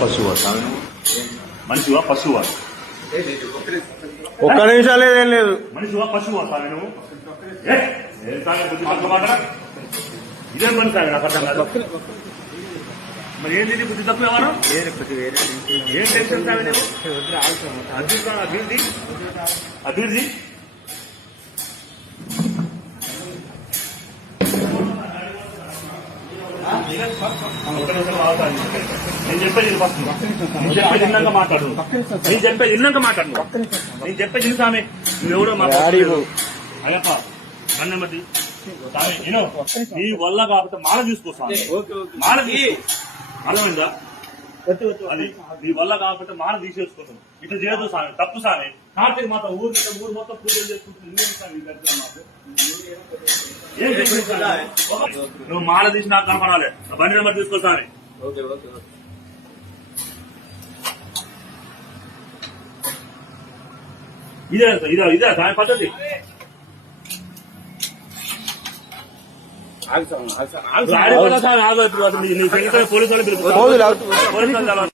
పశువా మనిషివా పశువా? ఒక్క నిమిషాలు ఏం లేదు. మనిషివా పశువా సామి నువ్వు? బుద్ధి తక్కువ మాట ఇదే పని సామి నాకు అర్థం కాదు. మరి ఏంటి బుద్ధి తక్కువ ఏమన్నా? ఏం టెన్షన్ సామి నువ్వు? అభివృద్ధి అభివృద్ధి నేను చెప్పేది ఫస్ట్ నేను చెప్పేది విన్నాక మాట్లాడు. నేను చెప్పేది విన్నాక మాట్లాడు. నేను చెప్పేది విని సామి నువ్వెవడో మాట్లాడు. అయ్యప్ప అన్నమతి సామి నేను నీ వల్ల కాకపోతే మాల తీసుకోసాను. మాల అర్థమైందా? అది నీ వల్ల కాకపోతే మాల తీసేసుకుంటాను. ఇట్లా చేయదు సామి, తప్పు సామి. కార్తీక మాత ఊరు మొత్తం పూజలు చేసుకుంటుంది. నువ్వు మాల తీసి నాకు కనపడాలి. బండి నెంబర్ తీసుకో సామి. ఇదే సామి పద్ధతి. పోలీసు వాళ్ళు